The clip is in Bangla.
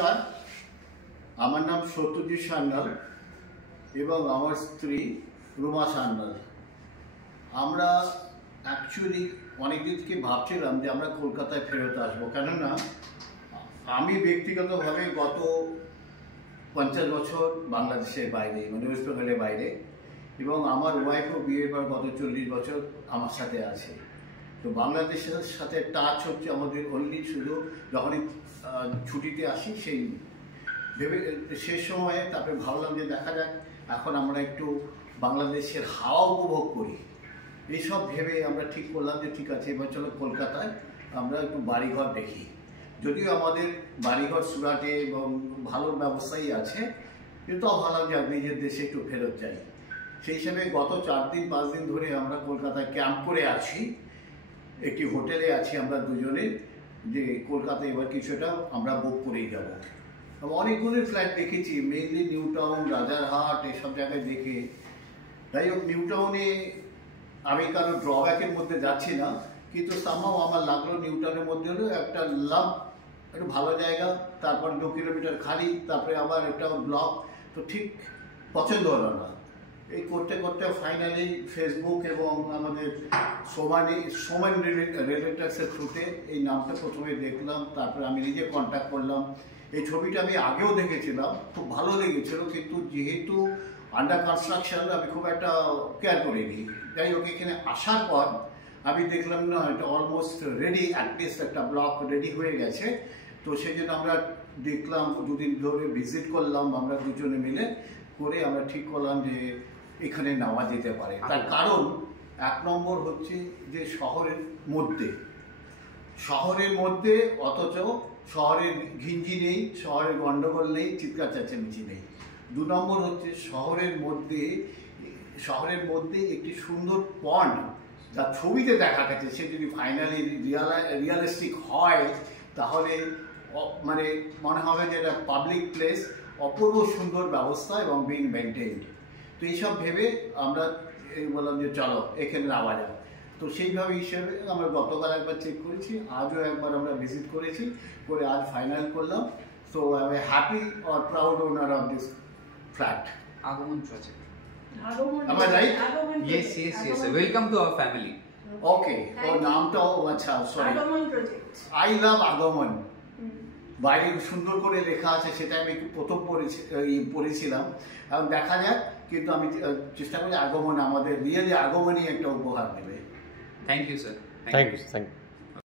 নমস্কার, আমার নাম সত্যজিৎ সান্যাল এবং আমার স্ত্রী রুমা সান্যাল। আমরা অ্যাকচুয়ালি অনেকদিন থেকে ভাবছিলাম যে আমরা কলকাতায় ফেরত আসবো, কেননা আমি ব্যক্তিগতভাবে গত 50 বছর বাংলাদেশের বাইরে, মানে ওয়েস্ট বেঙ্গলের বাইরে, এবং আমার ওয়াইফও বিয়ের পর গত 40 বছর আমার সাথে আছে। তো বাংলাদেশের সাথে টাচ হচ্ছে আমাদের অনলি শুধু যখনই ছুটিতে আসি সেই ভেবে শেষ সময়ে। তারপরে ভাবলাম যে দেখা যাক এখন আমরা একটু বাংলাদেশের হাওয়া উপভোগ করি। এইসব ভেবে আমরা ঠিক করলাম যে ঠিক আছে, এবার চলো কলকাতায় আমরা একটু বাড়িঘর দেখি। যদিও আমাদের বাড়িঘর সুরাটে এবং ভালো ব্যবস্থাই আছে, কিন্তু ভাবলাম যে নিজের দেশে একটু ফেরত যাই। সেই হিসাবে গত 4 দিন 5 দিন ধরে আমরা কলকাতায় ক্যাম্প করে আছি, একটি হোটেলে আছি আমরা দুজনে, যে কলকাতায় এবার কিছুটা আমরা বুক করেই যাব। অনেকগুলো ফ্ল্যাট দেখেছি, মেইনলি নিউ টাউন, রাজারহাট, এসব জায়গায় দেখে। যাই হোক, নিউ টাউনে আমি কারো ড্রব্যাকের মধ্যে যাচ্ছি না, কিন্তু সামহাও আমার লাগলো নিউ টাউনের মধ্যে হলো একটা একটু ভালো জায়গা, তারপর 2 কিলোমিটার খালি, তারপরে আবার একটা ব্লক, তো ঠিক পছন্দ হলো না। এই করতে করতে ফাইনালি ফেসবুক এবং আমাদের সোমান রিলেটার্সের থ্রুতে এই নামটা প্রথমে দেখলাম, তারপরে আমি নিজে কন্ট্যাক্ট করলাম। এই ছবিটা আমি আগেও দেখেছিলাম, খুব ভালো লেগেছিল, কিন্তু যেহেতু আন্ডার কনস্ট্রাকশন আমি খুব একটা কেয়ার করিনি। যাই হোক, এখানে আসার পর আমি দেখলাম না, এটা অলমোস্ট রেডি, অ্যাটলিস্ট একটা ব্লক রেডি হয়ে গেছে। তো সেই জন্য আমরা দেখলাম, 2 দিন ধরে ভিজিট করলাম আমরা দুজনে মিলে, করে আমরা ঠিক করলাম যে এখানে নেওয়া যেতে পারে। তার কারণ 1 নম্বর হচ্ছে যে শহরের মধ্যে অথচ শহরের ঘিঞ্জি নেই, শহরের গন্ডগোল নেই, চিৎকার চেঁচামেচি নেই। 2 নম্বর হচ্ছে শহরের মধ্যে একটি সুন্দর পন্ড, যা ছবিতে দেখা গেছে, সে যদি ফাইনালি রিয়ালিস্টিক হয় তাহলে মানে মনে হবে যে এটা পাবলিক প্লেস, অপূর্ব সুন্দর ব্যবস্থা এবং বিং মেনটেন্ড। তো এইসব ভেবে আমরা বললাম যে চলো এখানে নেওয়া যাক। তো সেইভাবে হিসেবে আমরা গতকাল একবার চেক করেছি, আজও একবার আমরা ভিজিট করেছি, করে আজ ফাইনাল করলাম। So I am happy or proud owner of this flat. Agaman project. Am I right? Yes. Welcome to our family. Okay, ওর নামটাও আচ্ছা, সরি, আগমন প্রজেক্ট। আই লাভ আগমন। বাইরে সুন্দর করে লেখা আছে, সেটা আমি প্রথম পড়েছিলাম, এবং দেখা যাক। কিন্তু আমি চেষ্টা করি আগমন আমাদের রিয়েলি আগমনই একটা উপহার দেবে। Thank you, sir. Thank you.